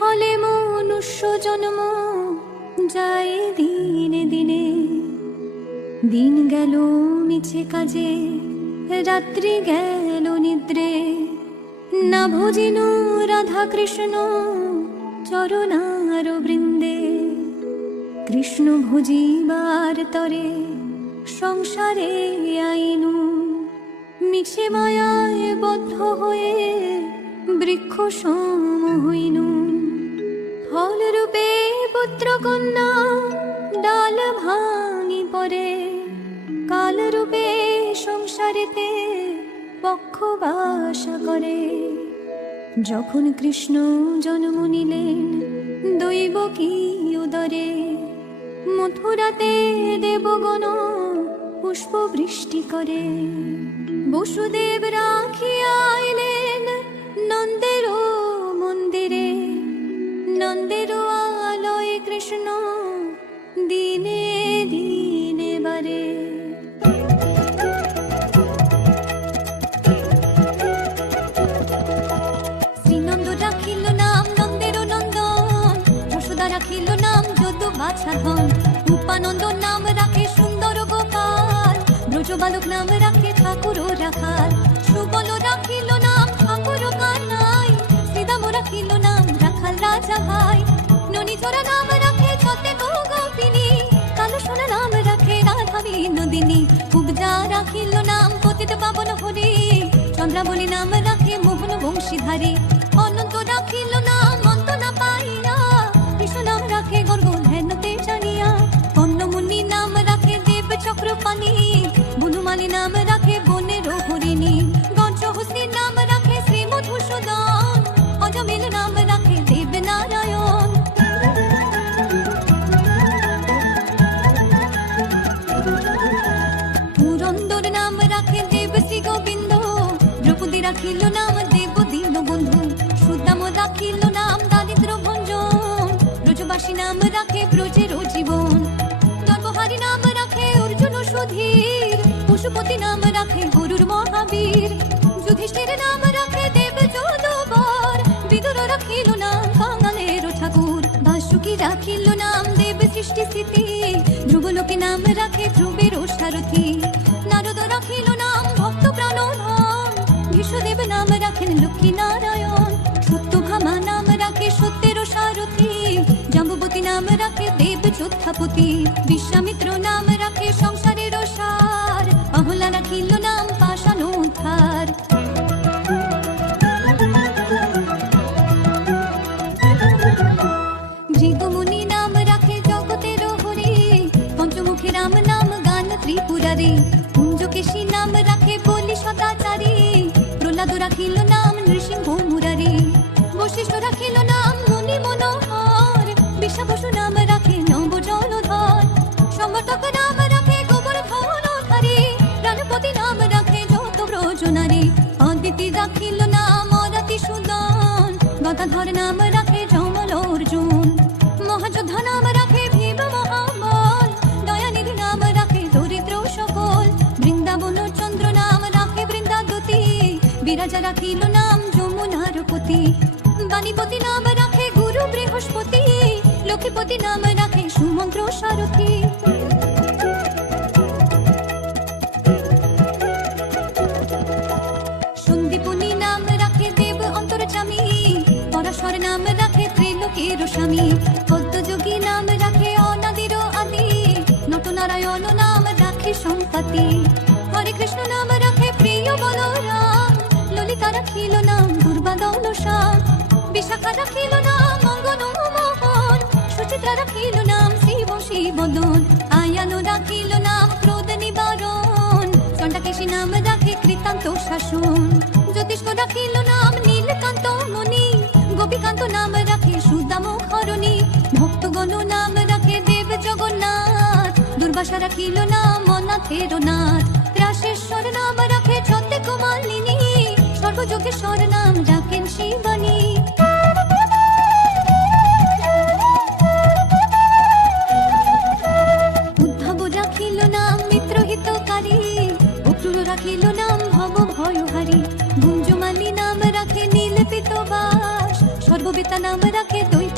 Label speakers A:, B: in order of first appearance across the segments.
A: হলে মনুষ্য জন্ম যায় দিনে দিনে দিন গেল মিছে কাজে রাত্রি গেল নিদ্রে না ভোজিনু রাধা কৃষ্ণ চরণার বৃন্দে কৃষ্ণ ভোজিবার তরে সংসারে আইনু মিছে মায়ায় বদ্ধ হয়ে বৃক্ষ সম হইনু ফল রূপে পুত্র কন্যা ডাল ভাঙি পরে কাল রূপে সংসারেতে পক্ষ বাসা করে যখন কৃষ্ণ জন্ম নিলেন দৈব কি উদরে মথুরাতে দেবগণ পুষ্প বৃষ্টি করে বসুদেব রাখিয়া আইলেন নন্দেরও মন্দিরে নন্দের আলোয় কৃষ্ণ দিনে দিনে বারে
B: শ্রীনন্দ রাখিল নাম নন্দের নন্দন যশোদা রাখিল নাম যদু বাছা ধন উপানন্দ নাম রাখে সুন্দর গোপাল ব্রজ বালক নাম রাখে ঠাকুর রাখাল রাজা ভাই ননি ছোড়া নাম রাখে সতে বহু গোপিনী কালো সোনা নাম রাখে রাধা বিনোদিনী উপজা রাখিল নাম পতিত পাবন হরে চন্দ্রাবলী নাম রাখে মোহন বংশীধারী অনন্ত রাখিল নাম পশুপতি নাম রাখে গুরুর মহাবীর যুধিষ্ঠির নাম রাখে দেব যদুবর বিদুর রাখিল নাম কাঙালের ঠাকুর বাসুকি রাখিল নাম দেব সৃষ্টি স্থিতি ধ্রুবলোকে নাম রাখে ধ্রুবের সারথি নারদ রাখিল নাম ভক্ত প্রাণ ধাম বিষ্ণুদেব নাম রাখেন লক্ষ্মী নারায়ণ সত্য ভামা নাম রাখে সত্যের সারথি জম্বুবতী নাম রাখে দেব যোদ্ধাপতি বিশ্বামিত্র নাম গদাধর নাম রাখে রমল অর্জুন মহাযোদ্ধা নাম রাখে ভীম মহাবল দয়ানিধি নাম রাখে দরিদ্র সকল বৃন্দাবন চন্দ্র নাম রাখে বৃন্দাদতি বিরাজা রাখিল নাম যমুনার পতি বাণীপতি নাম রাখে গুরু বৃহস্পতি লক্ষ্মীপতি নাম রাখে সুমন্ত্র সারথী আমি নাম রাখে অনাদির আদি নটনারায়ণ নাম রাখে সম্পাতি হরে কৃষ্ণ নাম রাখে প্রিয় বলরাম ললিতা রাখিল নাম দুর্বাদল শাম বিশাখা রাখিল নাম অঙ্গন নাম শিব শিবদন আয়ানো রাখিল নাম ক্রোধ নিবারণ চণ্ডাকেশী নাম রাখে কৃতান্ত শাসন জ্যোতিষ্ক রাখিল নাম নীলকান্ত মনি গোপীকান্ত নাম রাখে সুদামুখ গগনু নাম রাখে দেব জগন্নাথ দুর্বাসা রাখিল নাম মনা থেরনাথ রাশেশ্বর নাম রাখে ছন্দে কুমালিনী সর্বযোগেশ্বর নাম ডাকেন শিবানী উদ্ভব রাখিল নাম মিত্রহিতকারী অক্রুর রাখিল নাম ভব ভয়হারী গুঞ্জমালী নাম রাখে নীল পিতবাস সর্ববেতা নাম রাখে দৈত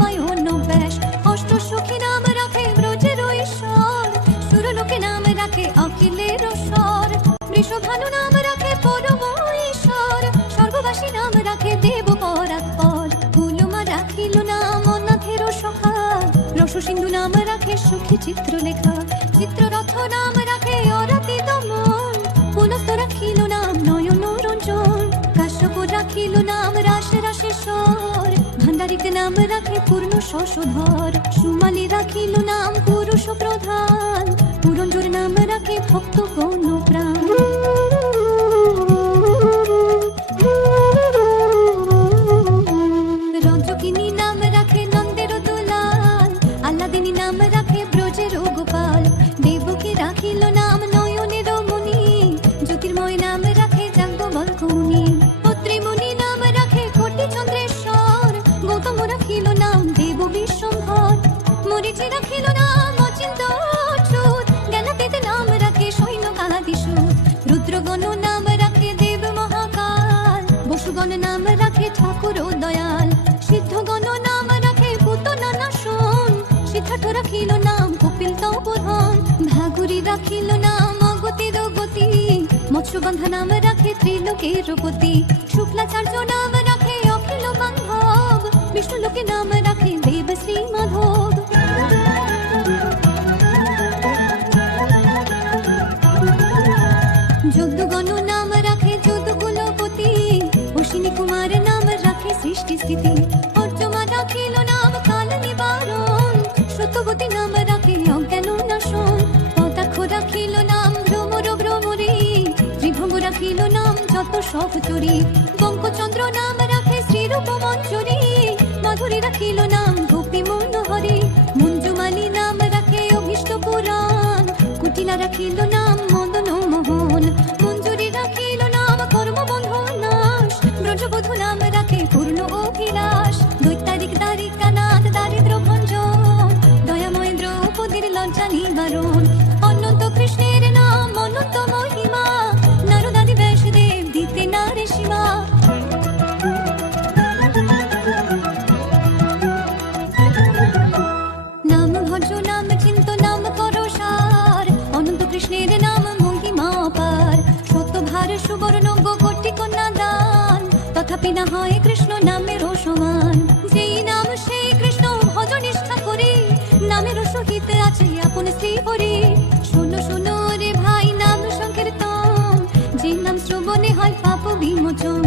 B: ভানু নাম রাখে পরম ঈশ্বর স্বর্গবাসী নাম রাখে দেব পরাৎপর ফুলমা রাখিল নাম অনাথের সখা রস সিন্ধু নাম রাখে সুখী চিত্রলেখা চিত্ররথ নাম রাখে অরাতি দমন পুলস্ত রাখিল নাম নয়ন রঞ্জন কাশ্যপ রাখিল নাম রাস রাশেশ্বর ভান্ডারিক নাম রাখে পূর্ণ শশধর সুমালি রাখিল নাম পুরুষ প্রধান পুরঞ্জোর নাম রাখে ভক্ত গৌণ প্রাণ সুগন্ধ নাম রাখে ত্রিলোকের পতি শুক্লাচার্য নাম রাখে অখিল বান্ধব বিষ্ণু লোকে নাম রাখে দেব শ্রী মাধব যদুগণ নাম রাখে যদু কুলপতি অশ্বিনী কুমার নাম রাখে সৃষ্টি স্থিতি সব বঙ্কচন্দ্র নাম রাখে শ্রীরূপ মঞ্জুরি মাধুরী রাখিল নাম গোপী মনোহরি মুঞ্জুমালি নাম রাখে অভিষ্ট পুরাণ কুটিলা রাখিল নাম স্মরণজ্ঞ কোটি কন্যা দান তথাপি না হয় কৃষ্ণ নামের সমান যেই নাম সেই কৃষ্ণ ভজ নিষ্ঠা করি নামের সহিত আছে আপন শ্রী হরি শোনো শোনো রে ভাই নাম সংকীর্তন যে নাম শ্রবণে হয় পাপ বিমোচন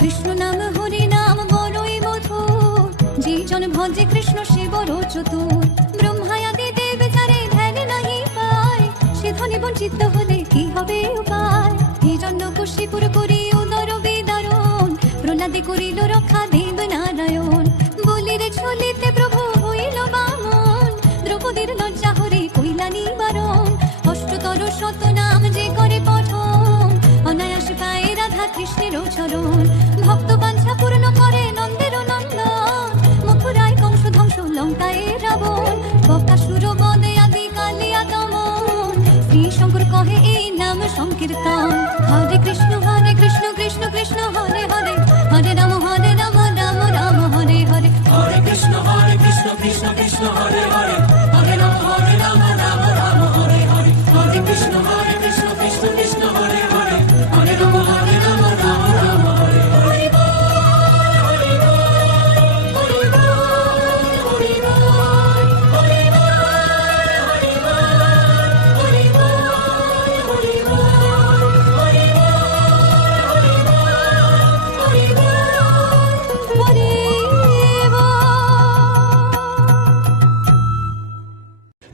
B: কৃষ্ণ নাম হরি নাম বড়ই মধুর যে জন ভজে কৃষ্ণ সে বড় চতুর ব্রহ্মায়াদি দেব যারে ধ্যানে নাহি পায় সে ধনে বঞ্চিত হলে কি হবে উপায় চন্দ্র কুশিপুর করি উদর বিদারণ প্রহ্লাদে করিল রক্ষা দেব নারায়ণ বলিরে চলিতে প্রভু হইল বামন দ্রৌপদীর লজ্জা হরে কইলা নিবারণ অষ্টতর শত নাম যে করে পঠন অনায়াস পায়ে রাধা কৃষ্ণের চরণ ভক্ত বাঞ্ছা শঙ্কর কহে এই নাম সংকীর্তন হরে কৃষ্ণ হরে কৃষ্ণ কৃষ্ণ কৃষ্ণ হরে হরে হরে রাম হরে রাম রাম রাম হরে হরে
C: হরে কৃষ্ণ হরে কৃষ্ণ কৃষ্ণ কৃষ্ণ হরে হরে হরে রাম হরে রাম রাম রাম হরে হরে হরে কৃষ্ণ হরে কৃষ্ণ কৃষ্ণ কৃষ্ণ হরে হরে